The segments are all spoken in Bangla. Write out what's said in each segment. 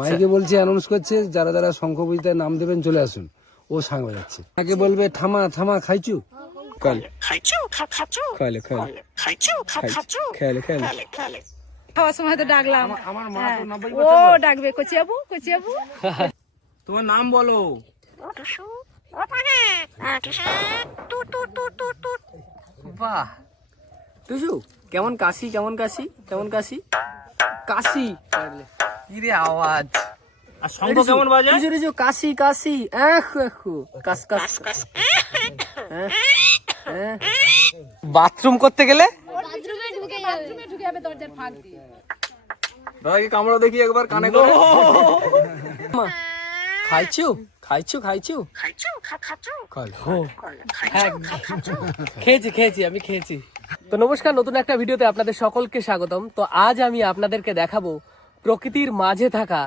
মাইকে বলছে অ্যানাউন্স করছে যারা যারা শঙ্খ বুঝতে নাম দেবেন চলে আসুন, ও শাঁখ বাজাচ্ছে। আগে বলবে থামা থামা খাইছু খাওয়ার সময় তো ডাকলাম, ও ডাকবে কচিয়াবু কচিয়াবু। তোমার নাম বলো। বাহ টুসু, কেমন কাশি কেমন কাশি কেমন কাশি কাশি কিরে আওয়াজ। আর শঙ্খ কেমন বাজায়? টুসু টুসু কাশি কাশি কাশ কাশ। বাথরুম করতে গেলে বাথরুমে ঢুকে যাবে দরজার ফাঁক দিয়ে। দাদাকে কামড়া দেখি একবার কানে করে। খাইছু খাইছু খাইছু খেয়েছি খেয়েছি আমি খেয়েছি। তো নমস্কার, নতুন একটা ভিডিওতে আপনাদের সকলকে স্বাগতম। তো আজ আমি আপনাদেরকে দেখাবো প্রকৃতির মাঝে থাকা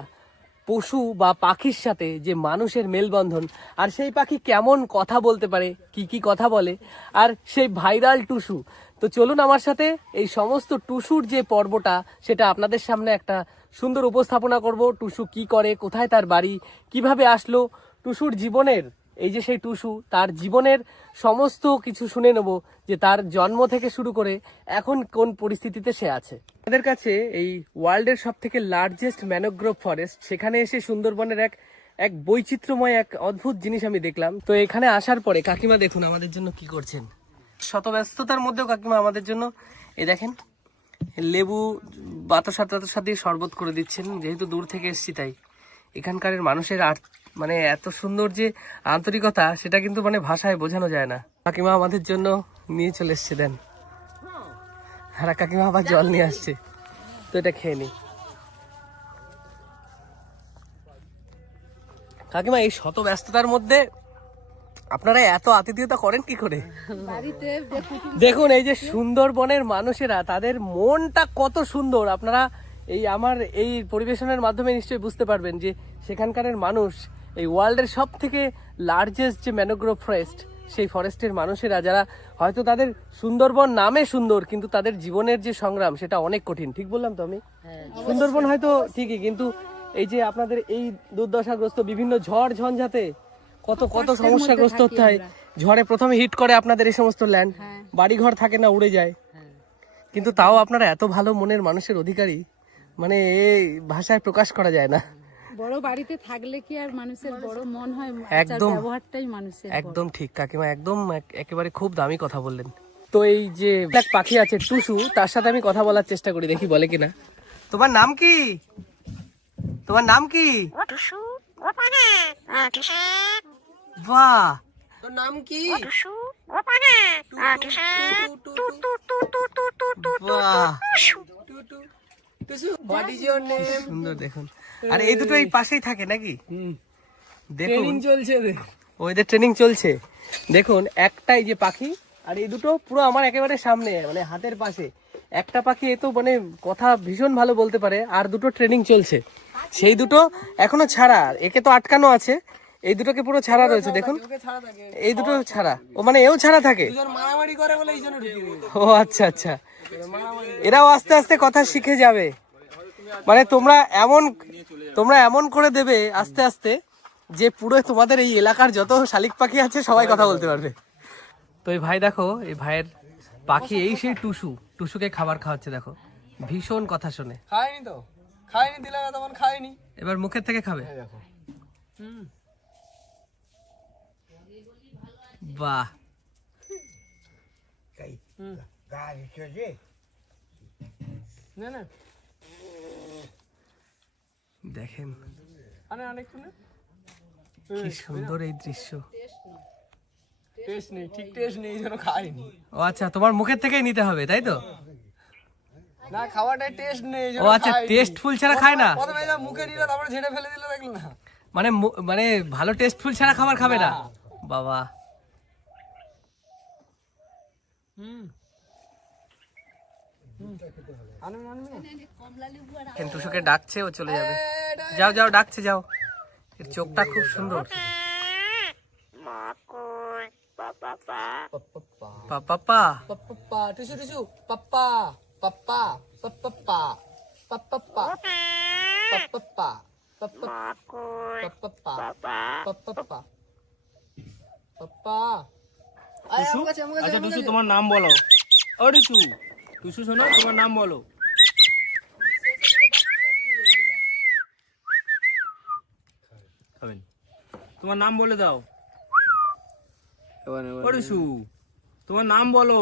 পশু বা পাখির সাথে যে মানুষের মেলবন্ধন, আর সেই পাখি কেমন কথা বলতে পারে, কি কি কথা বলে, আর সেই ভাইরাল টুসু। তো চলুন আমার সাথে এই সমস্ত টুসুর যে পর্বটা সেটা আপনাদের সামনে একটা সুন্দর উপস্থাপনা করব। টুসু কি করে, কোথায় তার বাড়ি, কিভাবে আসলো, টুসুর জীবনের এই যে সেই টুসু তার জীবনের সমস্ত কিছু শুনে নেব, যে তার জন্ম থেকে শুরু করে এখন কোন পরিস্থিতিতে সে আছে। আমাদের কাছে এই ওয়ার্ল্ডের সব থেকে লার্জেস্ট ম্যানোগ্রোভ ফরেস্ট, সেখানে এসে সুন্দরবনের এক বৈচিত্র্যময় এক অদ্ভুত জিনিস আমি দেখলাম। তো এখানে আসার পরে কাকিমা দেখুন আমাদের জন্য কি করছেন। শত ব্যস্ততার মধ্যেও কাকিমা আমাদের জন্য এই দেখেন লেবু বাতাসা টাতাসা দিয়ে শরবত করে দিচ্ছেন। যেহেতু দূর থেকে এসেছি তাই এখানকার মানুষের মানে এত সুন্দর যে আন্তরিকতা, সেটা কিন্তু মানে ভাষায় বোঝানো যায় না। কাকিমা আমাদের জন্য নিয়ে চলে এসছে দেন, আর কাকিমা আবার জল নিয়ে আসছে। তো এটা খেয়ে নি। কাকিমা এই শত ব্যস্ততার মধ্যে আপনারা এত আতিথেয়তা করেন কি করে? দেখুন এই যে সুন্দরবনের মানুষেরা, তাদের মনটা কত সুন্দর। আপনারা এই আমার এই পরিবেশনের মাধ্যমে নিশ্চয়ই বুঝতে পারবেন যে সেখানকার মানুষ এই ওয়ার্ল্ডের সব থেকে লার্জেস্ট যে ম্যানোগ্রোভ ফরেস্ট, সেই ফরেস্টের মানুষেরা, যারা হয়তো তাদের সুন্দরবন নামে সুন্দর, কিন্তু তাদের জীবনের যে সংগ্রাম সেটা অনেক কঠিন। ঠিক বললাম তো আমি? সুন্দরবন হয়তো ঠিকই, কিন্তু এই যে আপনাদের এই দুর্দশাগ্রস্ত বিভিন্ন ঝড় ঝঞ্ঝাতে কত কত সমস্যাগ্রস্ত হতে হয়। ঝড়ে প্রথমে হিট করে আপনাদের এই সমস্ত ল্যান্ড, বাড়ি ঘর থাকে না, উড়ে যায়। কিন্তু তাও আপনারা এত ভালো মনের মানুষের অধিকারী, মানে এই ভাষায় প্রকাশ করা যায় না। বড় বাড়িতে থাকলে কি আর মানুষের বড় মন হয়? একদম ব্যবহারটাই মানুষের একদম ঠিক কাকিমা, একদম একেবারে খুব দামি কথা বললেন। তো এই যে এক পাখি আছে টুসু, তার সাথে আমি কথা বলার চেষ্টা করি, দেখি বলে কিনা। তোমার নাম কি? তোমার নাম কি? বাহ, তোর নাম কি? সুন্দর দেখুন। আর এই দুটো এই পাশেই থাকে নাকি? দেখুন চলছে, ওদের ট্রেনিং চলছে। দেখুন একটাই যে পাখি, আর এই দুটো পুরো আমার একেবারে সামনে, মানে হাতের পাশে। একটা পাখি এ তো মানে কথা ভীষণ ভালো বলতে পারে, আর দুটো ট্রেনিং চলছে। সেই দুটো এখনো ছাড়া, একে তো আটকানো আছে, এই দুটোকে পুরো ছাড়া রয়েছে। দেখুন এই দুটো ছাড়া, ও মানে এও ছাড়া থাকে। ও আচ্ছা আচ্ছা, এরাও আস্তে আস্তে কথা শিখে যাবে। মানে তোমরা এমন করে দেবে আস্তে আস্তে যে পুরো তোমাদের এই এলাকার যত শালিক পাখি আছে সবাই কথা বলতে পারবে। তো এই ভাই দেখো, এই ভাইয়ের পাখি এই সেই টুসু, টুসুকে খাবার খাওয়াচ্ছে। দেখো ভীষণ কথা শোনে। খাইনি তো, খাইনি, দিলাম তখন খাইনি, এবার মুখের থেকে খাবে। বাহ, দেখেন কি সুন্দর এই দৃশ্য। টেস্ট নেই, ঠিক টেস্ট নেই, যেন খাইনি। ও আচ্ছা, তোমার মুখের থেকেই নিতে হবে তাই তো? না, খাওয়াটাই টেস্ট নেই। ও আচ্ছা, টেস্ট ফুল ছাড়া খায় না? প্রথমে যা মুখে নিল, তারপরে ঝেড়ে ফেলে দিল, দেখলো না? মানে মানে ভালো টেস্ট ফুল ছাড়া খাবার খাবে না? বাবা, টুসুকে ডাকছে, ও চলে যাবে। যাও যাও, ডাকছে যাও। এর চোখটা খুব সুন্দর। পাপা টুসু টুসু পাপ্পা পাপ্পা পাপ্পা পাপ্পা পাপ্পা পাপ্পা পাপ্পা পাপ্পা পাপ্পা আচ্ছা টুসু তোমার নাম বলো। ও টুসু, টুসু শোনো, তোমার নাম বলো। খাবেন? তোমার নাম বলে দাও। ও টুসু, তোমার নাম বলো।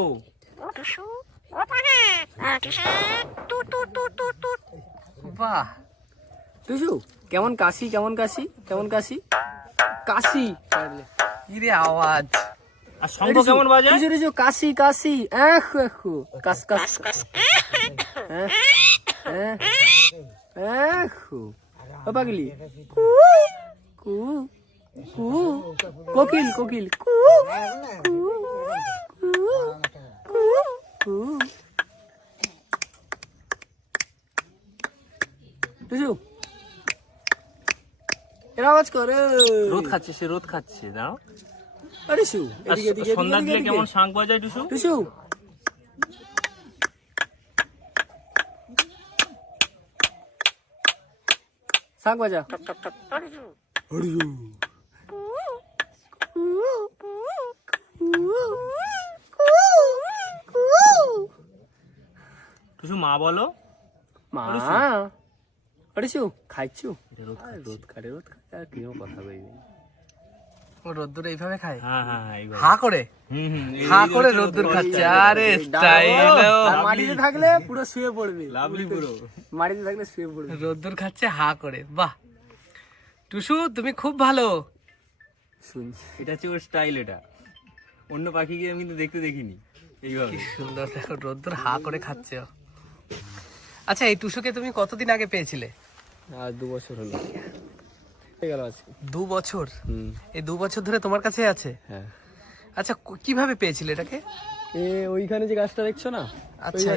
বাহ টুসু, কেমন কাশি কেমন কাশি কেমন কাশি কাশি কি রে আওয়াজ। আর শঙ্খ কেমন বাজায়? টুসু টুসু কাশি কাশি এখু এখু কাস কাস এখু ও পাগলি কু কু কু কোকিল কোকিল কু কু কু কু কু টুসু এর আওয়াজ করে। রোদ খাচ্ছে, সে রোদ খাচ্ছে। দাঁড়াও। আরে টুসু আর এদিকে এদিকে সন্ধ্যার দিকে কেমন শাঁখ বাজায় টুসু? টুসু শাঁখ বাজা। টুসু মা বলো। মা আরেছু খাইছু রোদ খারে রোদ খায় আর কিরকম কথা কইবি। ও রোদ্দুর এইভাবে খায়? হ্যাঁ হ্যাঁ হ্যাঁ, এইভাবে। হা করে হা করে রোদ্দুর খাচ্ছে। আরে স্টাইল। মাটিতে থাকলে পুরো শুয়ে পড়বে, লাভলি পুরো। মাটিতে থাকলে শুয়ে পড়বে। রোদ্দুর খাচ্ছে হা করে। বাহ টুসু তুমি খুব ভালো। শুনছি এটা হচ্ছে ওর স্টাইল। এটা অন্য পাখিকে আমি কিন্তু দেখতে দেখিনি এইভাবে। কি সুন্দর, দেখো রোদ্দুর হা করে খাচ্ছে ও। আচ্ছা এই টুসুকে তুমি কতদিন আগে পেয়েছিলে? আর 2 বছর হলো হয়ে গেল আজকে। 2 বছর? এই 2 বছর ধরে তোমার কাছে আছে? হ্যাঁ। আচ্ছা কিভাবে পেয়েছিলে এটাকে? ওইখানে যে গাছটা দেখছো না, আচ্ছা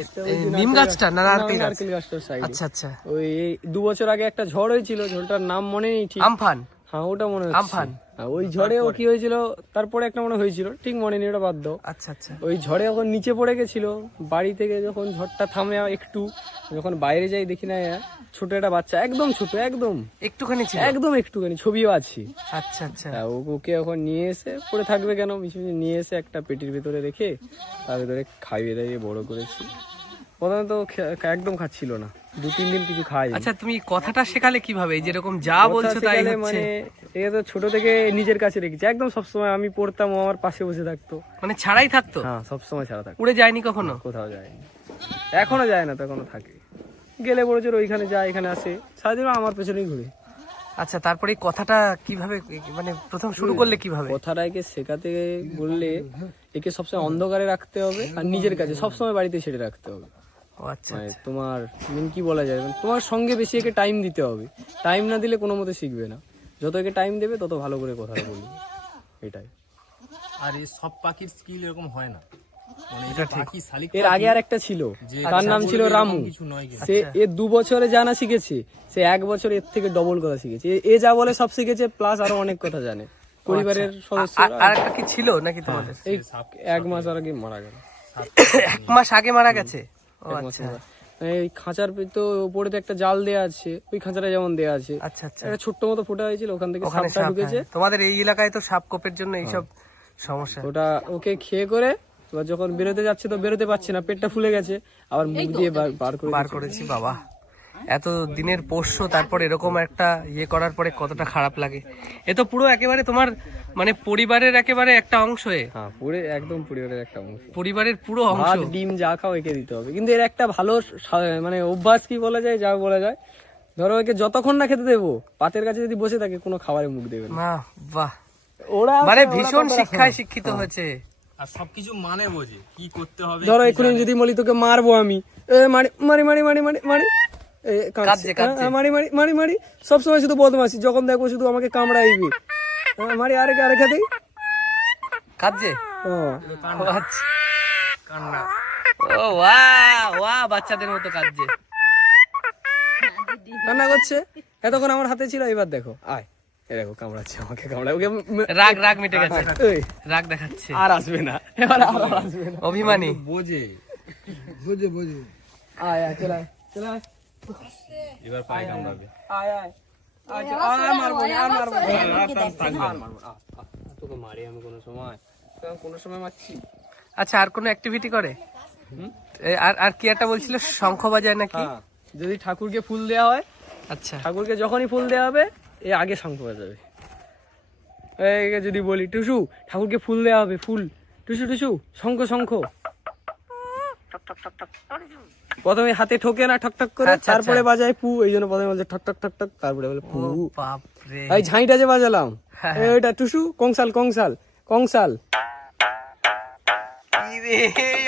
নিম গাছটা না নারকেল গাছ? নারকেল গাছটার সাইডে। আচ্ছা আচ্ছা। ওই 2 বছর আগে একটা ঝড় হয়েছিল, ঝড়টার নাম মনে নেই ঠিক। আমফান? হ্যাঁ ওটা মনে হচ্ছে। আমফান। ওই ঝড়ে ও কি হয়েছিল, তারপরে একটা মনে হয়েছিল, ঠিক মনে নেই, ওটা বাদ দাও। আচ্ছা আচ্ছা। ওই ঝড়ে যখন নিচে পড়ে গেছিল, বাড়ি থেকে যখন ঝড়টা থামে একটু, যখন বাইরে যাই দেখি না ছোট একটা বাচ্চা, একদম ছোট, একদম একটুখানি ছিল? একদম একটুখানি, ছবিও আছে। আচ্ছা আচ্ছা। ওকে এখন নিয়ে এসে, পড়ে থাকবে কেন, মিশিয়ে নিয়ে এসে একটা পেটির ভেতরে রেখে তার ভেতরে খাইয়ে দাইয়ে বড় করেছি। প্রথমে তো একদম খাচ্ছিল না, 2-3 দিন কিছু খাই। আচ্ছা তুমি কথাটা শেখালে কিভাবে? এই যেরকম যা বলছো তাই হচ্ছে? মানে এটা তো ছোট থেকে নিজের কাছে রেখেছি, একদম সবসময় আমি পড়তাম, ও আমার পাশে বসে থাকতো। মানে ছাড়াই থাকতো? হ্যাঁ সবসময় ছাড়া থাকতো। উড়ে যায়নি কখনো? কোথাও যায়নি, এখনো যায় না, তো এখনো থাকে। গেলে বড় জোর ওইখানে যায়, এখানে আসে, সারাদিন আমার পেছনেই ঘুরে। আচ্ছা তারপরে এই কথাটা কিভাবে, মানে প্রথম শুরু করলে কিভাবে? কথাটা একে শেখাতে বললে একে সবসময় অন্ধকারে রাখতে হবে, আর নিজের কাছে সবসময় বাড়িতে ছেড়ে রাখতে হবে। ও আচ্ছা মানে তোমার কি বলা যায়, মানে তোমার সঙ্গে বেশি একে টাইম দিতে হবে। টাইম না দিলে কোনো মতে শিখবে না। যত একে টাইম দেবে তত ভালো করে কথাটা বলবে, এটাই। আর এই সব পাখির স্কিল এরকম হয় না, মানে এটা পাখি শালিক। এর আগে আর একটা ছিল, তার নাম ছিল রামু। সে 2 বছরে জানা শিখেছে, সে 1 বছর এর থেকে ডবল কথা শিখেছে। এ যা বলে সব শিখেছে, প্লাস আরো অনেক কথা জানে। পরিবারের সদস্য। আর একটা কি ছিল নাকি তোমাদের? এই 1 মাস আগে মারা গেল। 1 মাস আগে মারা গেছে? ও আচ্ছা। এই খাঁচার তো উপরে তো একটা জাল দেয়া আছে, ওই খাঁচাটা যেমন দেয়া আছে, আচ্ছা আচ্ছা। একটা ছোট্ট মতো ফোঁটা হয়েছিল, ওখান থেকে ওখানে সাপটা ঢুকেছে। তোমাদের এই এলাকায় তো সাপ কোপের জন্য এইসব সমস্যা। ওটা ওকে খেয়ে করে এবার যখন বেরোতে যাচ্ছে তো বেরোতে পারছে না, পেটটা ফুলে গেছে, আবার মুখ দিয়ে বার করেছি। বাবা এত দিনের পোষ্য, তারপর এরকম একটা ইয়ে করার পরে কতটা খারাপ লাগে। এ তো পুরো একেবারে তোমার মানে পরিবারের একেবারে একটা অংশ। হ্যাঁ পুরো একদম পরিবারের একটা অংশ, পরিবারের পুরো অংশ। ভাত ডিম যা খাও একে দিতে হবে। কিন্তু এর একটা ভালো মানে অভ্যাস কি বলা যায়, যা বলা যায়, ধরো একে যতক্ষণ না খেতে দেবো, পাতের কাছে যদি বসে থাকে কোনো খাবারে মুখ দেবে না। বাহ, ওরা মানে ভীষণ শিক্ষায় শিক্ষিত হয়েছে, আর সবকিছু মানে বোঝে কি করতে হবে। ধরো এক্ষুনি যদি বলি তোকে মারবো আমি, মারি মারি মারি মারি মারি মারি মারি মারি মারি মারি, সবসময় শুধু বদমাসি, যখন দেখবো শুধু আমাকে কামড়াইবি, মারি আরে খেতে কাঁদছে। কান্না। ও ওয়াও ওয়াও, বাচ্চাদের মতো কাঁদছে, কান্না করছে। এতক্ষণ আমার হাতে ছিল, এবার দেখো আয়, দেখো কামড়াচ্ছে, আমাকে কামড়ায়। ওকে রাগ রাগ মিটে গেছে, রাগ দেখাচ্ছে, আর আসবে না, এবার আর আসবে না। অভিমানী বোঝে বুঝে বুঝে। আয় আয় চলে আয় চলে আয় এবার পায়ে কামড়াবে। আয় আয় আচ্ছা আর মারবো না, আর মারবো না, আর মারবো না। তোকে মারি আমি কোনো সময়? কোনো সময় মারছি? আচ্ছা, আর কোনো অ্যাক্টিভিটি করে? আর আর কি একটা বলছিল, শঙ্খ বাজায় নাকি? হ্যাঁ, যদি ঠাকুরকে ফুল দেওয়া হয়, আচ্ছা, ঠাকুরকে যখনই ফুল দেওয়া হবে এ আগে শঙ্খ বাজাবে। এই যদি বলি টুসু ঠাকুরকে ফুল দেওয়া হবে, ফুল, টুসু টুসু শঙ্খ শঙ্খ, প্রথমে হাতে ঠোকে না ঠক ঠক করে, আচ্ছা, তারপরে আচ্ছা। বাজায় পু, এই জন্য প্রথমে বলছে ঠক ঠক ঠক ঠক, তারপরে বলে পু। ও বাপরে, এই ঝাঁইটা যে বাজালাম হ্যাঁ, ওইটা টুসু কংসাল কংসাল কংসাল। কি রে, এই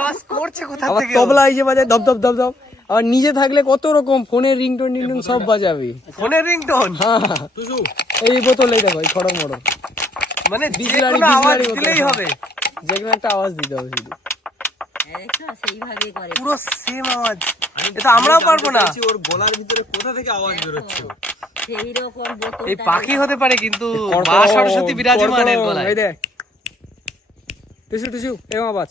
আওয়াজ করছে কোথা আবার থেকে? তবলা এই যে বাজায় ধপ ধপ ধপ ধপ। আবার নিজে থাকলে কত রকম ফোনের রিংটোন টিংটোন সব বাজাবে। ফোনের রিংটোন? হ্যাঁ, এই বোতল, এই দেখো এই খড়ম মড়ম, মানে বিজলারি যেকোনো আওয়াজ বিজলারি বোতল, দিলেই হবে? যে কোনো একটা আওয়াজ দিতে হবে শুধু। পুরো সেম আওয়াজ, এটা আমরাও পারবো না। ওর গলার ভিতরে কোথা থেকে আওয়াজ বেরোচ্ছে? এই পাখি হতে পারে, কিন্তু মা সরস্বতী বিরাজমানের গলায়। এই দেখ টুসু টুসু এরকম আওয়াজ।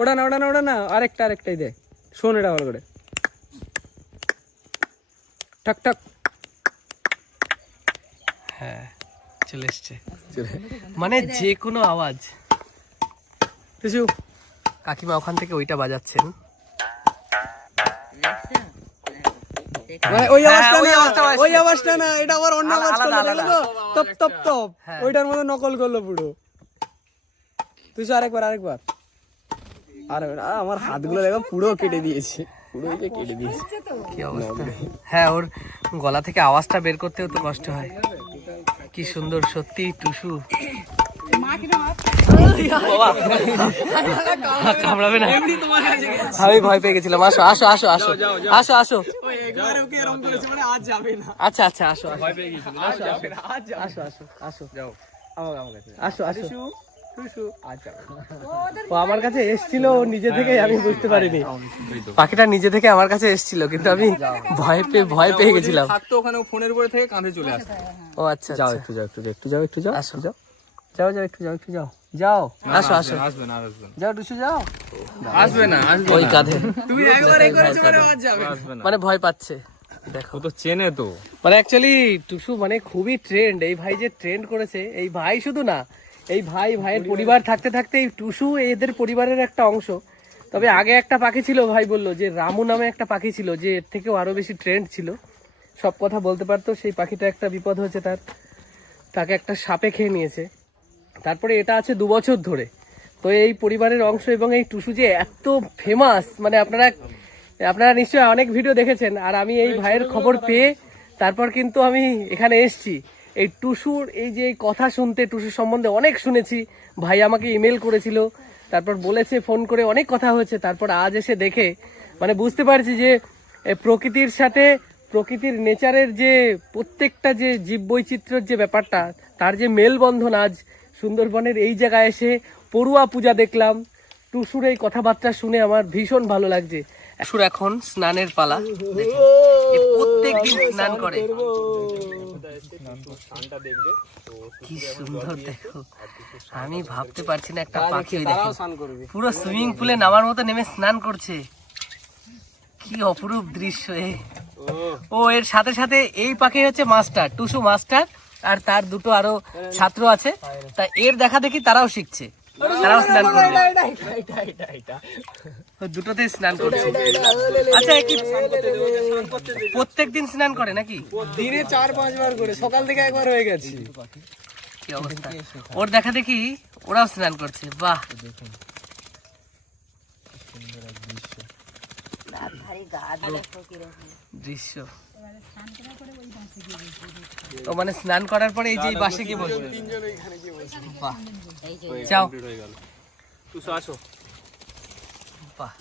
ওটা না ওটা না ওটা না, আরেকটা আরেকটাই দেখ, শোন এটা ভালো করে, ঠক ঠক। হ্যাঁ, চলে এসছে, মানে যে কোনো আওয়াজ। টুসু কাকিমা ওখান থেকে ওইটা বাজাচ্ছেন। মানে ওই হ্যাঁ, আওয়াজটা ওই না, আওয়াজটা আসছে। ওই আওয়াজটা না, এটা আবার অন্য আওয়াজ আলাদা, করলো, আলাদা। দেখলো তো? টপ টপ টপ, হ্যাঁ। ওইটার মধ্যে নকল করলো পুরো। তুই আরেকবার আরেকবার, আর আমার হাতগুলো দেখো পুরো কেটে দিয়েছে, পুরো এই যে কেটে দিয়েছে। কি অবস্থা! হ্যাঁ, ওর গলা থেকে আওয়াজটা বের করতেও তো কষ্ট হয়। কি সুন্দর সত্যি টুসু। বাবা, কামড়াবে না? আমি ভয় পেয়ে গেছিলাম। আসো আসো আসো আসো আসো আসো। আচ্ছা আচ্ছা, আসো আসো আসো আসো আসো আসো যাও আমার কাছে আসো আসো। টুসু আচ্ছা ও আমার কাছে এসেছিল নিজে থেকে, আমি বুঝতে পারিনি। পাখিটা নিজে থেকে আমার কাছে এসেছিল, কিন্তু আমি ভয় পেয়ে গেছিলাম। থাকতো ওখানে, ফোনের উপরে থেকে কাঁধে চলে আসে। ও আচ্ছা, যাও আচ্ছা। একটু যাও একটু যাও একটু যাও একটু যাও আসো। যাও যাও যাও একটু যাও একটু যাও যাও আসো আসো, আসবে না, আসবে না, যাও টুসু যাও। আসবে না, আসবে ওই কাঁধে, তুমি একবার এই করেছো মানে আওয়াজ যাবে। আসবে না। মানে ভয় পাচ্ছে। দেখো, ও তো চেনে তো। মানে অ্যাকচুয়ালি টুসু মানে খুবই ট্রেন্ড। এই ভাই যে ট্রেন্ড করেছে, এই ভাই শুধু না, এই ভাইয়ের পরিবার থাকতে থাকতে এই টুসু এদের পরিবারের একটা অংশ। তবে আগে একটা পাখি ছিল, ভাই বললো যে রামু নামে একটা পাখি ছিল, যে এর থেকেও আরো বেশি ট্রেন্ড ছিল, সব কথা বলতে পারতো। সেই পাখিটা একটা বিপদ হয়েছে, তাকে একটা সাপে খেয়ে নিয়েছে। তারপরে এটা আছে 2 বছর ধরে। তো এই পরিবারের অংশ, এবং এই টুসু যে এত ফেমাস, মানে আপনারা নিশ্চয়ই অনেক ভিডিও দেখেছেন। আর আমি এই ভাইয়ের খবর পেয়ে তারপর কিন্তু আমি এখানে এসেছি। এই টুসুর এই যে কথা শুনতে, টুসুর সম্বন্ধে অনেক শুনেছি। ভাই আমাকে ইমেল করেছিল, তারপর বলেছে, ফোন করে অনেক কথা হয়েছে। তারপর আজ এসে দেখে মানে বুঝতে পারছি যে প্রকৃতির সাথে, প্রকৃতির নেচারের যে প্রত্যেকটা যে জীববৈচিত্র্যের যে ব্যাপারটা, তার যে মেলবন্ধন আজ সুন্দরবনের এই জায়গায় এসে পড়ুয়া পূজা দেখলাম। টুসুর এই কথাবার্তা শুনে আমার ভীষণ ভালো লাগছে। টুসুর এখন স্নানের পালা। প্রত্যেক দিন স্নান করে, কি সুন্দর দেখো। আমি ভাবতে পারছি না, একটা পাখি পুরো সুইমিং পুলে নামার মতো নেমে স্নান করছে। কি অপরূপ দৃশ্য! ও এর সাথে সাথে এই পাখি হচ্ছে মাস্টার, টুসু মাস্টার, আর তার দুটো আরো ছাত্র আছে। তা এর দেখা দেখি তারাও শিখছে, তারাও স্নান করবে, দুটোতে স্নান করছে। আচ্ছা, কি প্রত্যেকদিন স্নান করে নাকি? দিনে 4-5 বার করে, সকাল থেকে একবার হয়ে গেছে। কি অবস্থা! ওর দেখা দেখি ওরাও স্নান করছে। বাহ, দৃশ্য। ও মানে স্নান করার পরে এই যে বাসে কি বসবে। বাহ, যাও টুসু আসো। বাহ,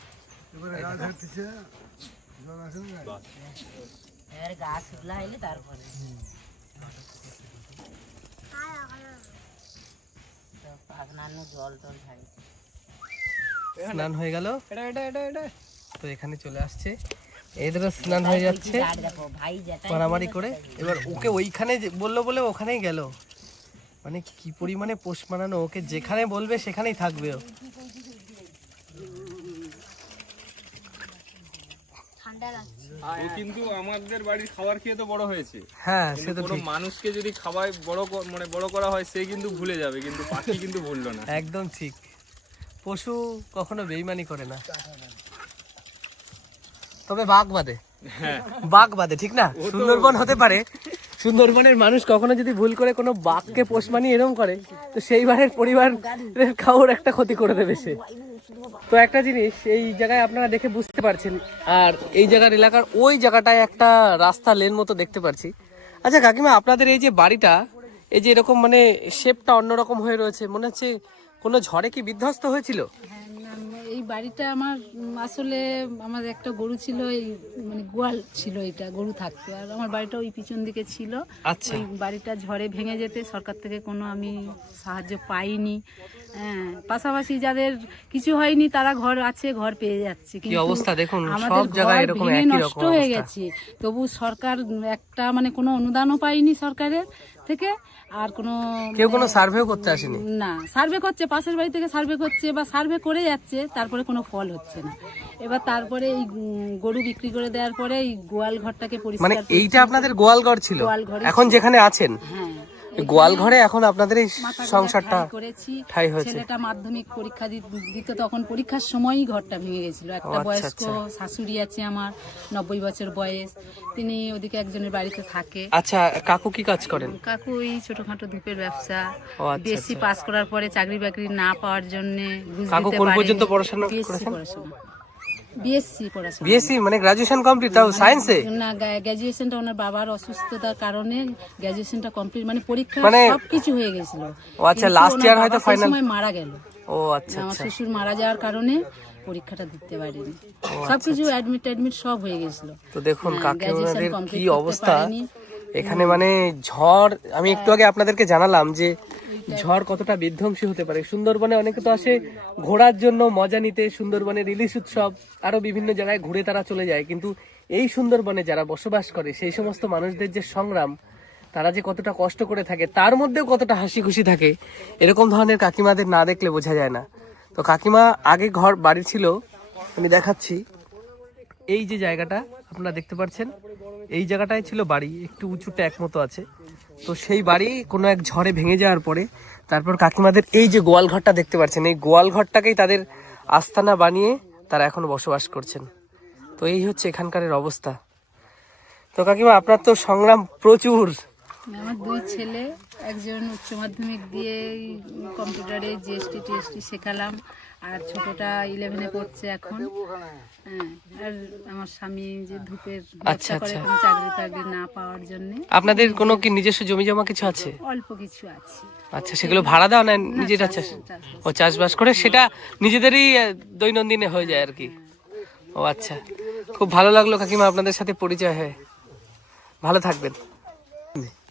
স্নান হয়ে গেল, তো এখানে চলে আসছে, এদেরও স্নান হয়ে যাচ্ছে মারামারি করে। এবার ওকে ওইখানে বললো বলে ওখানেই গেল। মানে কি পরিমাণে পোষ মানানো, ওকে যেখানে বলবে সেখানেই থাকবে ও। ও কিন্তু আমাদের বাড়ির খাবার খেয়ে তো বড় হয়েছে। হ্যাঁ সে কিন্তু তো কোনো মানুষকে যদি খাওয়ায় বড় করা হয় সে কিন্তু ভুলে যাবে, কিন্তু পাখি কিন্তু ভুললো না। একদম ঠিক, পশু কখনো বেইমানি করে না, তবে বাঘ বাদে। বাঘ বাদে, ঠিক না? সুন্দরবন হতে পারে, সুন্দরবনের মানুষ কখনো যদি ভুল করে কোনো বাঘকে পোষ মানিয়ে এরকম করে তো সেই বাড়ির পরিবারের কাউর একটা ক্ষতি করে দেবে সে। তো একটা জিনিস এই জায়গায় আপনারা দেখে বুঝতে পারছেন, আর এই জায়গার এলাকার ওই জায়গাটায় একটা রাস্তা লেন মতো দেখতে পাচ্ছি। আচ্ছা কাকিমা, আপনাদের এই যে বাড়িটা, এই যে এরকম মানে শেপটা অন্যরকম হয়ে রয়েছে, মনে হচ্ছে কোনো ঝড়ে কি বিধ্বস্ত হয়েছিল? এই বাড়িটা আমার আসলে আমার একটা গরু ছিল, এই মানে গোয়াল ছিল, এটা গরু থাকতো, আর আমার বাড়িটা ওই পিছন দিকে ছিল। আচ্ছা। ওই বাড়িটা ঝড়ে ভেঙে যেতে সরকার থেকে কোনো আমি সাহায্য পাইনি। হ্যাঁ, পাশাপাশি যাদের কিছু হয়নি তারা ঘর আছে, ঘর পেয়ে যাচ্ছে, কি অবস্থা দেখুন, আমাদের সব জায়গায় ঘর এরকম ভেঙে একই নষ্ট রকম হয়ে অবস্থা। গেছে। তবু সরকার একটা মানে কোনো অনুদানও পাইনি সরকারের থেকে, আর কোনো কেউ কোনো সার্ভেও করতে আসেনি? না, সার্ভে করছে, পাশের বাড়ি থেকে সার্ভে করছে বা সার্ভে করে যাচ্ছে, তারপরে কোনো ফল হচ্ছে না। এবার তারপরে এই গরু বিক্রি করে দেওয়ার পরে এই গোয়াল ঘরটাকে মানে পরিষ্কার এইটা আপনাদের গোয়ালঘর ছিল, গোয়ালঘরই এখন ছিল। যেখানে আছেন হ্যাঁ, গোয়াল ঘরে এখন আপনাদের এই মাথা গোঁজা সংসারটা ঠাঁই করেছি। ঠাই হয়েছে। ছেলেটা মাধ্যমিক পরীক্ষা দিত, তখন পরীক্ষার সময়ই ঘরটা ভেঙে গেছিল। একটা আচ্ছা, বয়স্ক আচ্ছা। শাশুড়ি আছে আমার, 90 বছর বয়স, তিনি ওদিকে একজনের বাড়িতে থাকে। আচ্ছা কাকু কি কাজ করেন? কাকু ওই ছোটখাটো ধূপের ব্যবসা, ও আচ্ছা, বিএসসি পাস করার পরে চাকরি বাকরি না পাওয়ার জন্য কাকু কোন পর্যন্ত পড়াশোনা করেছেন? বিএসসি পড়াশোনা। বিএসসি মানে গ্রাজুয়েশন কমপ্লিট, তাও সায়েন্সে? না, গ্র্যাজুয়েশনটা ওনার বাবার অসুস্থতার কারণে গ্র্যাজুয়েশনটা কমপ্লিট, মানে পরীক্ষা মানে- সবকিছু হয়ে গেছিল। ও আচ্ছা, লাস্ট ইয়ার হয়তো ফাইনাল সময় মারা গেল। ও আচ্ছা আমার আচ্ছা। শ্বশুর মারা যাওয়ার কারণে পরীক্ষাটা দিতে পারিনি, সবকিছু অ্যাডমিট সব হয়ে গেছিল। তো দেখুন হ্যাঁ, কাকিমাদের graduation কি complete করতে অবস্থা পারিনি। এখানে, মানে ঝড়, আমি একটু আগে আপনাদেরকে জানালাম যে ঝড় কতটা বিধ্বংসী হতে পারে। সুন্দরবনে অনেকে তো আসে ঘোরার জন্য, মজা নিতে, সুন্দরবনের ইলিশ উৎসব আরো বিভিন্ন জায়গায় ঘুরে তারা চলে যায়, কিন্তু এই সুন্দরবনে যারা বসবাস করে সেই সমস্ত মানুষদের যে সংগ্রাম, তারা যে কতটা কষ্ট করে থাকে, তার মধ্যেও কতটা হাসি খুশি থাকে, এরকম ধরনের কাকিমাদের না দেখলে বোঝা যায় না। তো কাকিমা আগে ঘর বাড়ি ছিল, আমি দেখাচ্ছি, এই যে জায়গাটা আপনারা দেখতে পাচ্ছেন, এই জায়গাটায় ছিল বাড়ি, একটু উঁচু ট্যাক মতো আছে। তো সেই বাড়ি কোনো এক ঝড়ে ভেঙে যাওয়ার পরে তারপর কাকিমাদের এই যে গোয়াল ঘরটা দেখতে পাচ্ছেন, এই গোয়াল ঘরটাকেই তাদের আস্তানা বানিয়ে তারা এখন বসবাস করছেন। তো এই হচ্ছে এখানকার অবস্থা। তো কাকিমা আপনার তো সংগ্রাম প্রচুর। আমার দুই ছেলে, একজন উচ্চ মাধ্যমিক দিয়ে কম্পিউটারে জিএসটি টিএসটি শেখালাম, আর ছোটটা 11-এ পড়ছে এখন। হ্যাঁ, আর আমার স্বামী যে ধূপের ব্যবসা করে, কোনো চাকরি টাকরি না পাওয়ার জন্য। আপনাদের কোনো কি নিজস্ব জমি জমা কিছু আছে? অল্প কিছু আছে। আচ্ছা, সেগুলো ভাড়া দাও না নিজেরা চাষ? ও চাষবাস করে সেটা নিজেদেরই দৈনন্দিনে হয়ে যায় আর কি। ও আচ্ছা, খুব ভালো লাগলো কাকিমা আপনাদের সাথে পরিচয় হয়ে, ভালো থাকবেন।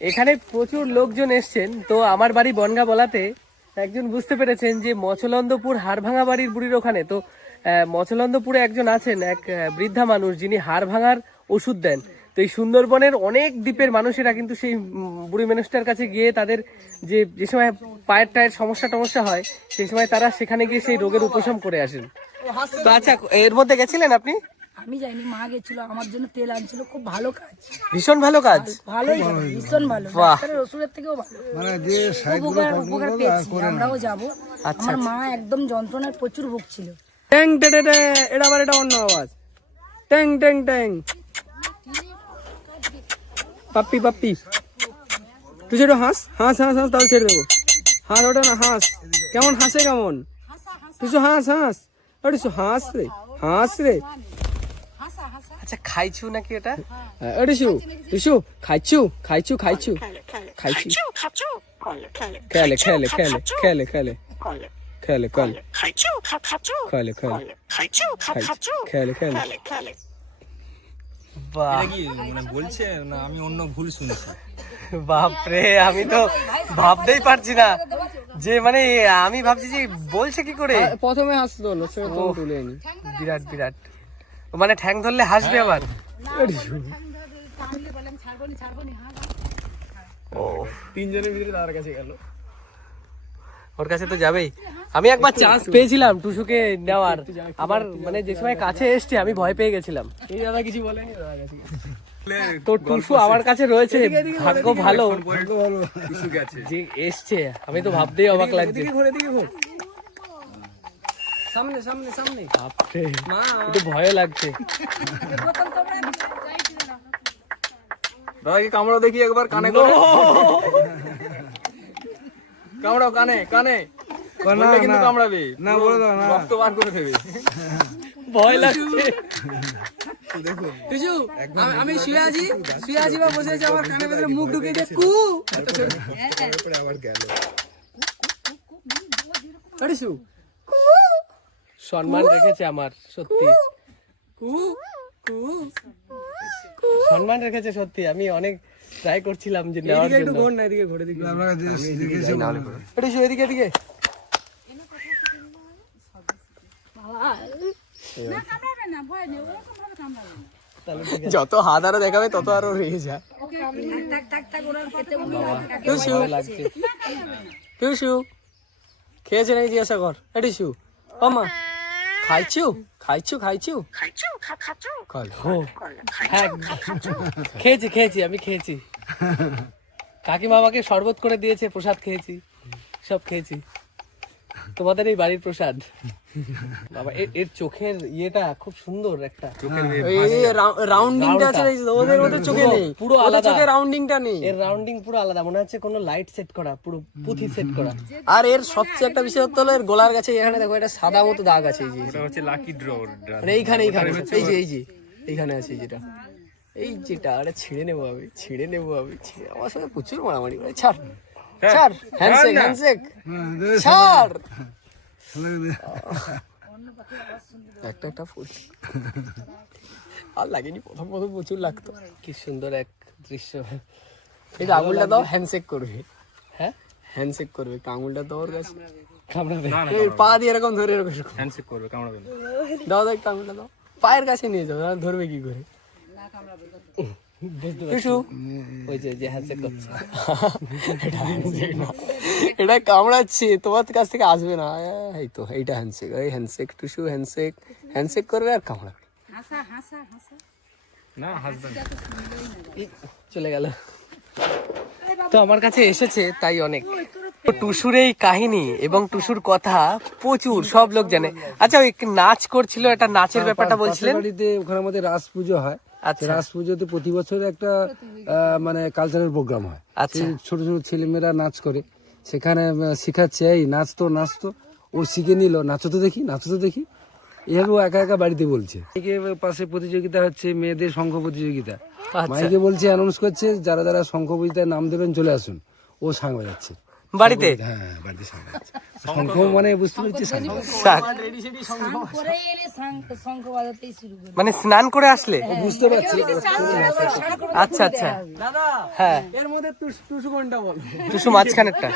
এখানে প্রচুর লোকজন এসছেন, তো আমার বাড়ি বনগা বলাতে একজন বুঝতে পেরেছেন যে মচলন্দপুর হাড়ভাঙা বাড়ির বুড়ির ওখানে। তো মচলন্দপুরে একজন আছেন, এক বৃদ্ধা মানুষ, যিনি হাড় ভাঙার ওষুধ দেন। তো এই সুন্দরবনের অনেক দ্বীপের মানুষেরা কিন্তু সেই বুড়ি মানুষটার কাছে গিয়ে তাদের যে সময় পায়ের টায়ের সমস্যা হয়, সেই সময় তারা সেখানে গিয়ে সেই রোগের উপশম করে আসেন। তো আচ্ছা, এর মধ্যে গেছিলেন আপনি? আমি যাইনি, মা গেছিল, আমার জন্য তেল আনছিল। খুব ভালো কাজ, ভীষণ ভালো কাজ। ভালোই ভীষণ ভালো, ডাক্তারের ওষুধের থেকেও ভালো, মানে যে খুব উপকার পেয়েছি। আমরাও যাবো। আচ্ছা, আমার মা একদম যন্ত্রণায় প্রচুর ভুগছিল। ট্যাং টেটে টে, এটা আবার এটা অন্য আওয়াজ। ট্যাং ট্যাং ট্যাং, পাপ্পি পাপ্পি, তুই সেটা হাস হাস হাস হাস, তাহলে ছেড়ে দেবো। হাস, ওটা না হাস, কেমন হাসে কেমন, তুই হাস হাস, ওটা হাস রে, হাস রে। আচ্ছা, খাইছু নাকি এটা? এডিসু তুইসু খাইছু খাইছু খাইছু খাইছু, খেলে খেলে খেলে খেলে খেলে খেলে খেলে খেলে খেলে খেলে খেলে। বাহ, এটা কি মানে বলছে না, আমি অন্য ভুল শুনছি? বাপরে, আমি তো ভাবতেই পারছি না যে, মানে আমি ভাবছি যে বলছে কি করে। প্রথমে হাসতো না, সে তো তুলে নি। বিরাট বিরাট, মানে ঠ্যাং ধরলে হাসবে আবার। ও, তিনজনের ভিতরে তার কাছে গেল। ওর কাছে তো যাবেই। আমি একবার চান্স পেয়েছিলাম টুসুকে নেওয়ার, আমার মানে যে সময় কাছে এসছে আমি ভয় পেয়ে গেছিলাম। এই দাদা কিছু বলেনি, দাদা কাছে তো টুসু আমার কাছে রয়েছে, ভাগ্য ভালো যে এসছে, আমি তো ভাবতেই অবাক লাগছে। সামনে সামনে সামনে বাপরে, মা একটু ভয় লাগছে। দাদা কি কামড়াও দেখি একবার কানে করে। কামড়াও কানে কানে, বললে কিন্তু কামড়াবে না, বলে দাও না, রক্ত বার করে দেবে। ভয় লাগছে। টুসু আমি শুয়ে আছি বা বসে আছি, আমার কানের ভেতরে মুখ ঢুকিয়ে দিয়ে কু টুসু সম্মান রেখেছে আমার, সত্যি কু কু সম্মান রেখেছে সত্যি। আমি অনেক ট্রাই করছিলাম যে নেওয়ার এদিকে একটু জন্য। ঘোর না, এদিকে ঘোরে দেখি আমরা দেখেছি টুসু এদিকে এদিকে যত হাত আরো দেখাবে তত আরো রেগে যায়। টুসু ভয় লাগছে। টুসু খেয়েছে নাকি জিজ্ঞাসা কর। টুসু ও মা খাইছু খাইছু খাইছু ও, হ্যাঁ, খেয়েছি খেয়েছি, আমি খেয়েছি। কাকিমা আমাকে শরবত করে দিয়েছে, প্রসাদ খেয়েছি, সব খেয়েছি। তোমাদের এই বাড়ির প্রসাদ। বাবা এর চোখের ইয়েটা খুব সুন্দর একটা, রাউন্ডিংটা আছে ওদের, ওদের চোখে নেই, পুরো ওদের আলাদা। চোখে রাউন্ডিংটা নেই। এর রাউন্ডিং পুরো আলাদা, মনে হচ্ছে কোনো লাইট সেট করা, পুরো পুঁথি সেট করা। আর এর সবচেয়ে একটা বিষয় হলো এর গলার কাছে এখানে দেখো একটা সাদা মতো দাগ আছে, এই যে ওটা হচ্ছে লাকি ড্র। মানে এইখানে এইখানে এই যে এইখানে আছে যেটা, এই যেটা আরে ছিঁড়ে নেবো আমি, ছিঁড়ে নেবো আমি, আমার সঙ্গে প্রচুর মারামারি করে। ছাড় ছাড়, হ্যান্ডশেক হ্যান্ডশেক ছাড়। একটা একটা ফুল আর লাগেনি, প্রথম প্রথম প্রচুর লাগতো। কি সুন্দর এক দৃশ্য। এই যে আঙুলটা দাও, হ্যান্ডশেক করবে। হ্যাঁ, হ্যান্ডশেক করবে, আঙুলটা দাও ওর কাছে, কামড়াবে। এই পা দিয়ে এরকম ধরে এরকম হ্যান্ডশেক করবে, কামড়াবে না। দাও দাও, একটা আঙুলটা দাও, পায়ের কাছে নিয়ে যাও, আর ধরবে কি করে? বুঝতে টুসু ওই যে হ্যান্ডশেক করছে। এটা কামড়াচ্ছে, তোমার কাছ থেকে আসবে না। এই তো এইটা হ্যান্ডশেক, এই হ্যান্ডশেক টুসু হ্যান্ডশেক, হ্যান্ডশেক করবে আর কামড়াবে। না হাসবে না। চলে গেল। তো আমার কাছে এসেছে তাই অনেক। তো টুসুর এই কাহিনী এবং টুসুর কথা প্রচুর সব লোক জানে। আচ্ছা, ওই নাচ করছিল, একটা নাচের ব্যাপারটা বলছিলেন। বাড়িতে ওখানে আমাদের রাস পুজো হয়। আচ্ছা রাস পুজোতে প্রতি বছর একটা মানে কালচারাল প্রোগ্রাম হয়। আচ্ছা। সেই ছোট ছোট ছেলেমেয়েরা নাচ করে, সেখানে শেখাচ্ছে, এই নাচতো নাচতো, ও শিখে নিল, নাচো তো দেখি নাচো তো দেখি, এভাবে ও একা একা বাড়িতে বলছে। এদিকে পাশে প্রতিযোগিতা হচ্ছে, মেয়েদের শঙ্খ প্রতিযোগিতা। মাইকে বলছে, অ্যানাউন্স করছে, যারা যারা শঙ্খ প্রতিযোগিতায় নাম দেবেন চলে আসুন। ও সাং বাজাচ্ছে বাড়িতে। হ্যাঁ, বাড়িতে সাং বাজাচ্ছে। শঙ্খ মানে বুঝতে পারছি সাং বাজাচ্ছে। শাক। করে এলে শঙ্খ বাজাতেই শুরু করে। মানে স্নান করে আসলে বুঝতে পারছি। আচ্ছা আচ্ছা, দাদা হ্যাঁ, এর মধ্যে টুসু কোনটা বল? টুসু মাঝখানেরটা।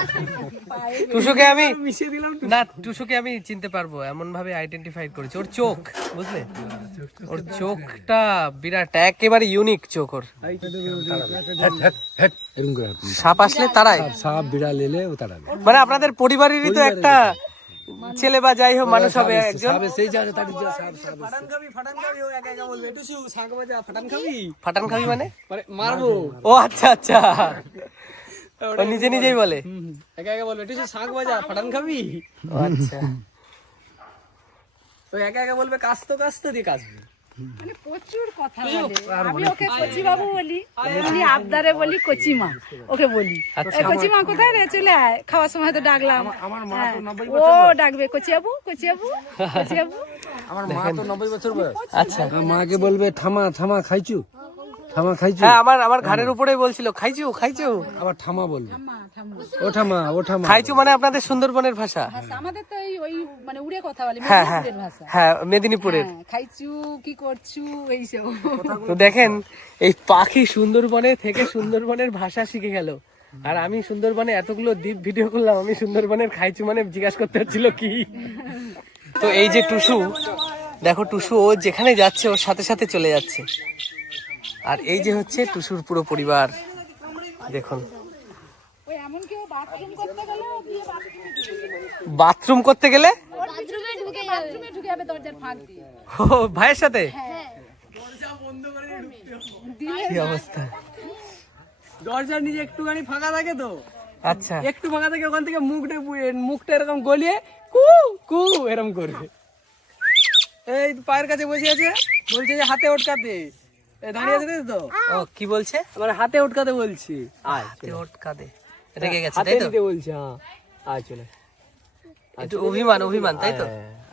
টুসুকে আমি মিশিয়ে দিলাম। না, টুসুকে আমি চিনতে পারবো, এমন ভাবে আইডেন্টিফাই করেছি। ওর চোখ, বুঝলে, ওর চোখটা বিরাট, একেবারে ইউনিক চোখ ওর। এরকম করে সাপ আসলে তারাই, সাপ বিড়াল এলে ও তাড়াবে। মানে আপনাদের পরিবারেরই তো একটা ছেলে বা যাই হোক মানুষ হবে একজন। সাপে সেই জায়গায় তাড়ি দিয়ে সাপ সাপ ফাটান খাবি ও একা একা বলবে, টুসু শাক বাজা ফাটান খাবি, ফাটান খাবি মানে? মানে মারবো। ও আচ্ছা আচ্ছা, ও নিজে নিজেই বলে। একা একা বলবে, টুসু শাক বাজা ফাটান খাবি। ও আচ্ছা, তো একা একা বলবে, কাস্তো কাস্তো দিয়ে কাজবে। মানে প্রচুর কথা বলে। আমি ওকে কচি বাবু বলি, এমনি আবদারে বলি কচিমা, ওকে বলি আচ্ছা। এই কচিমা কোথায় রে, চলে আয়। খাওয়ার সময় তো ডাকলাম, হ্যাঁ, ও ডাকবে কচিবাবু কচিবাবু কচিবাবু। আমার মা তো 90 বছর বয়স। আচ্ছা, মাকে বলবে, থামা থামা খাইছু, থামা খাইছু। হ্যাঁ, আমার ঘাড়ের উপরেই বলছিল খাইছু খাইছু। আবার থামা বলবে, ও থামা ও থামা। খাইছু মানে আপনাদের সুন্দরবনের ভাষা? আমাদের তো ওই মানে উড়ে কথা বলে, হ্যাঁ হ্যাঁ মেদিনীপুরের ভাষা। হ্যাঁ, মেদিনীপুরের। হ্যাঁ, খাইছু, কি করছু, এইসব। তো দেখেন, এই পাখি সুন্দরবনে থেকে সুন্দরবনের ভাষা শিখে গেল, আর আমি সুন্দরবনে এতগুলো দ্বীপ ভিডিও করলাম, আমি সুন্দরবনের খাইছু মানে জিজ্ঞাসা করতে হচ্ছিল কি। তো এই যে টুসু, দেখো টুসু ও যেখানে যাচ্ছে ওর সাথে সাথে চলে যাচ্ছে। আর এই যে হচ্ছে টুসুর পুরো পরিবার, দেখুন। ওই এমন কেউ বাথরুম করতে গেলে দিয়ে বাথরুমে বাথরুম করতে গেলে বাথরুমে ঢুকে যাবে দরজার ফাঁক দিয়ে। ও ভাইয়ের সাথে কি অবস্থা। দরজার নিচে একটুখানি ফাঁকা থাকে তো, আচ্ছা একটু ফাঁকা থাকে, ওখান থেকে মুখটা এরকম গলিয়ে কু কু এরকম করবে। এই পায়ের কাছে বসে আছে, বলছে যে হাতে ওটকাতে, এই দাঁড়িয়ে আছে তো, ও কি বলছে? মানে হাতে ওটকাতে বলছি, আয় কাঁদে রেগে গেছে হাতে তাই তো? নিতে বলছে, হ্যাঁ আয় চলে। একটু অভিমান তাই তো?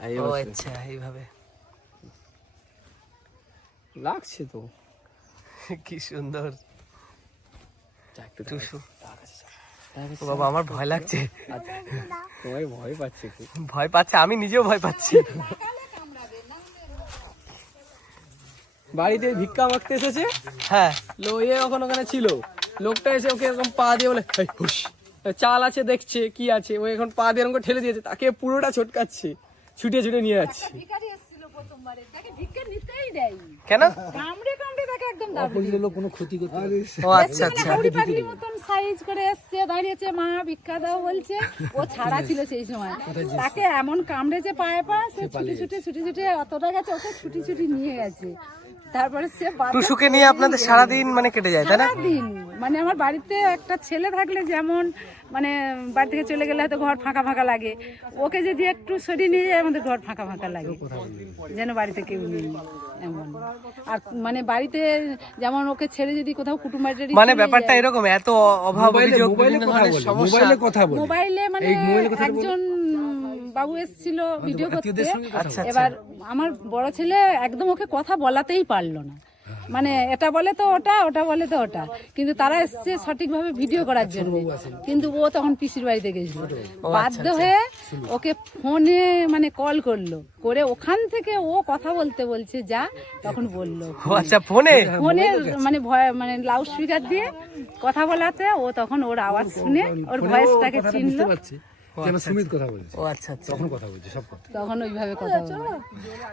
এই ও অবস্থা। আচ্ছা এইভাবে লাগছে তো, কি সুন্দর টুসু। ও বাবা আমার ভয় লাগছে, তোমায় ভয় পাচ্ছে খুব। ভয় পাচ্ছে, আমি নিজেও ভয় পাচ্ছি। বাড়িতে ভিক্ষা মাগতে এসেছে, হ্যাঁ এ ওখানে ছিল, লোকটা এসে ওকে এরকম পা দিয়ে বলে এই হুশ, চাল আছে দেখছে কি আছে, ও এখন পা দিয়ে এরকম ঠেলে দিয়েছে, তাকে পুরোটা ছোটকাচ্ছে, ছুটে ছুটে নিয়ে যাচ্ছে। ভিখারি এসেছিল প্রথমবারে, তাকে ভিক্ষা নিতেই দেয়নি, কেন? কামড়ে কামড়ে তাকে একদম দাবিয়ে বললো কোনো ক্ষতি করতে পারে। ও আচ্ছা আচ্ছা হাউড়ি পাগলির মতন সাইজ করে এসছে, দাঁড়িয়েছে, মা ভিক্ষা দাও বলছে, ও ছাড়া ছিল সেই সময়, তাকে এমন কামড়েছে পায়ে পা, সে ছুটে ছুটে অতটা গেছে, ওকে ছুটি নিয়ে গেছে। তারপরে সে টুসুকে নিয়ে আপনাদের সারাদিন মানে কেটে যায় তাই না? দিন মানে আমার বাড়িতে একটা ছেলে থাকলে যেমন মানে বাড়ি থেকে চলে গেলে হয়তো ঘর ফাঁকা ফাঁকা লাগে, ওকে যদি একটু সরিয়ে নিয়ে যায় আমাদের ঘর ফাঁকা ফাঁকা লাগে, যেন বাড়িতে কেউ নেই এমন। আর মানে বাড়িতে যেমন ওকে ছেড়ে যদি কোথাও কুটুম বাড়ি মানে ব্যাপারটা এরকম, এত অভাব অভিযোগ, মোবাইলে বিভিন্ন কথা ধরনের বলে, সমস্যা। মোবাইলে কথা বলে। মোবাইলে মানে একজন বাবু এসেছিল ভিডিও করতে, আচ্ছা এবার আমার বড় ছেলে একদম ওকে কথা বলাতেই পারলো না, মানে এটা বলে তো ওটা, ওটা বলে তো ওটা, কিন্তু তারা এসছে সঠিকভাবে ভিডিও করার জন্য, কিন্তু ও তখন পিসির বাড়িতে গেছিল, বাধ্য হয়ে ওকে ফোনে মানে কল করলো, করে ওখান থেকে ও কথা বলতে বলছে যা, তখন বললো ও আচ্ছা ফোনে ফোনে মানে মানে লাউড স্পিকার দিয়ে কথা বলাতে ও তখন ওর আওয়াজ শুনে ওর ভয়েসটাকে চিনলো, যেন সুমিত কথা বলছে, ও আচ্ছা আচ্ছা। তখন কথা বলছে সব কথা। তখন ওইভাবে কথা বললো।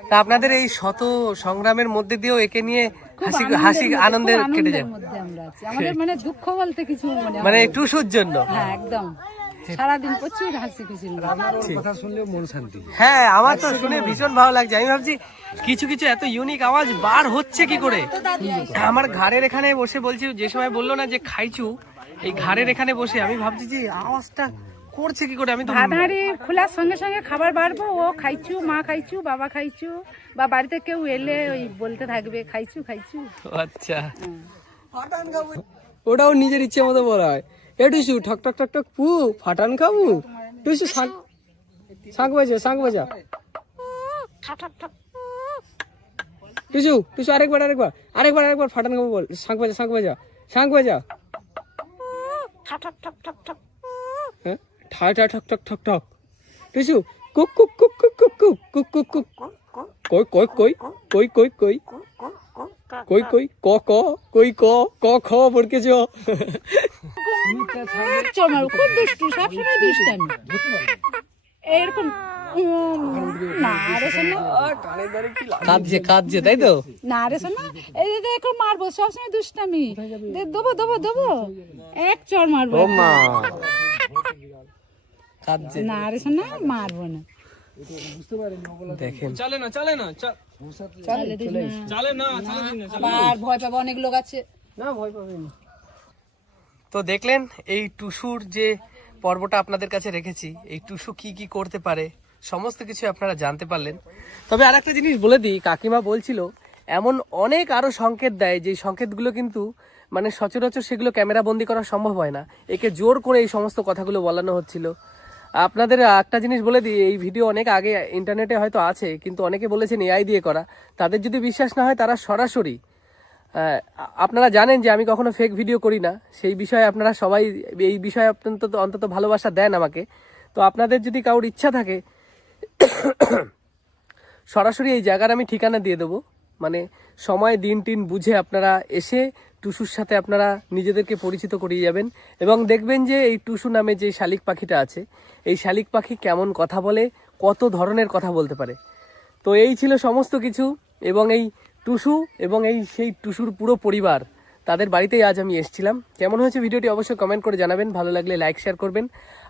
তা আপনাদের এই শত সংগ্রামের মধ্যে দিয়েও একে নিয়ে খুব হাসি আনন্দের খুব কেটে যায়, আনন্দের মধ্যে আমরা আছি, আমাদের মানে দুঃখ বলতে কিছু মানে টুসুর জন্য। হ্যাঁ একদম সারাদিন প্রচুর হাসি খুশি ওর কথা শুনলে মন শান্তি। হ্যাঁ আমার তো শুনে ভীষণ ভালো লাগছে, আমি ভাবছি কিছু কিছু এত ইউনিক আওয়াজ বার হচ্ছে কি করে। আমার ঘাড়ের এখানে বসে বলছি, যে সময় বললো না যে খাইছু, এই ঘাড়ের এখানে বসে আমি ভাবছি যে আওয়াজটা করছে কি করে। আমি তো ভাতহাঁড়ি খোলার সঙ্গে সঙ্গে খাবার বাড়বো, ও খাইছু, মা খাইছু, বাবা খাইছু, বা বাড়িতে কেউ এলে ওই বলতে থাকবে খাইছু খাইছু। আচ্ছা ওটাও নিজের ইচ্ছে মতো বলা হয়, এ টুসু ঠক ঠক ঠক ঠক পু ফাটান খাবু, টুসু শাঁখ বাজা টুসু আরেকবার ফাটান খাবু বল, শাঁখ বাজা হ্যাঁ, ঠায় ঠায় ঠক ঠক ঠক ঠক, Tusu cook cook cook cook cook cook cook cook cook, কই কই কই কই কই কই কই কই ক ক কই ক ক খ পড়কে চ। চমার খুব দুষ্টু, সবসময় দুষ্টামি এরকম। না রে শোনা, কাঁদছে তাই তো? না রে শোনা, এই যে এখন মারবো, সবসময় দুষ্টামি, দেবো এক চর মারবো, কাঁদছে না রে শোনা মারবো না, দেখেন। চলে না চলে দিস না, আবার ভয় পাবো, অনেক লোক আছে। না ভয় পাবেন। তো দেখলেন এই টুসুর যে পর্বটা আপনাদের কাছে রেখেছি, এই টুসু কি কি করতে পারে সমস্ত কিছু আপনারা জানতে পারলেন। তবে আর একটা জিনিস বলে দিই, কাকিমা বলছিল এমন অনেক আরো সংকেত দেয়, যে সংকেতগুলো কিন্তু মানে সচরাচর সেগুলো ক্যামেরা বন্দি করা সম্ভব হয় না, একে জোর করে এই সমস্ত কথাগুলো বলানো হচ্ছিল। আপনাদের একটা জিনিস বলে দিই, এই ভিডিও অনেক আগে ইন্টারনেটে হয়তো আছে, কিন্তু অনেকে বলেছেন এআই দিয়ে করা। তাদের যদি বিশ্বাস না হয়, তারা সরাসরি, আপনারা জানেন যে আমি কখনো ফেক ভিডিও করি না, সেই বিষয়ে আপনারা সবাই এই বিষয়ে অন্তত ভালোবাসা দেন আমাকে। তো আপনাদের যদি কারোর ইচ্ছা থাকে, সরাসরি এই জায়গার আমি ঠিকানা দিয়ে দেবো, মানে সময় দিন টিন বুঝে আপনারা এসে টুসুর সাথে আপনারা নিজেদেরকে পরিচিত করিয়ে যাবেন, এবং দেখবেন যে এই টুসু নামে যে শালিক পাখিটা আছে, এই শালিক পাখি কেমন কথা বলে, কত ধরনের কথা বলতে পারে। তো এই ছিল সমস্ত কিছু, এবং এই টুসু এবং সেই টুসুর পুরো পরিবার, তাদের বাড়িতেই আজ আমি এসেছিলাম। কেমন হয়েছে ভিডিওটি অবশ্যই কমেন্ট করে জানাবেন, ভালো লাগলে লাইক শেয়ার করবেন।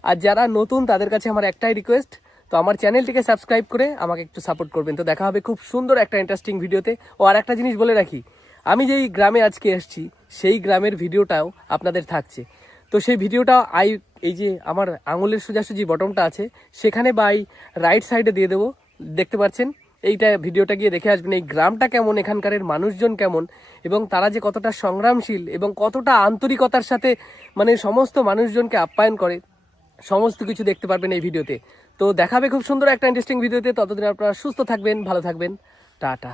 আর যারা নতুন তাদের কাছে আমার একটাই রিকোয়েস্ট, তো আমার চ্যানেলটিকে সাবস্ক্রাইব করে আমাকে একটু সাপোর্ট করবেন। তো দেখা হবে খুব সুন্দর একটা ইন্টারেস্টিং ভিডিওতে। ও আর একটা জিনিস বলে রাখি, আমি যেই গ্রামে আজকে এসেছি সেই গ্রামের ভিডিওটাও আপনাদের থাকছে। তো সেই ভিডিওটা এই যে আমার আঙুলের সোজাসুজি বটমটা আছে সেখানে বা রাইট সাইডে দিয়ে দেবো, দেখতে পাচ্ছেন। এইটা ভিডিওটা গিয়ে দেখে আসবেন এই গ্রামটা কেমন, এখানকার মানুষজন কেমন, এবং তারা যে কতটা সংগ্রামশীল এবং কতটা আন্তরিকতার সাথে মানে সমস্ত মানুষজনকে আপ্যায়ন করে, সমস্ত কিছু দেখতে পারবেন এই ভিডিওতে। তো দেখাবে খুব সুন্দর একটা ইন্টারেস্টিং ভিডিওতে। ততদিন আপনারা সুস্থ থাকবেন, ভালো থাকবেন, টাটা।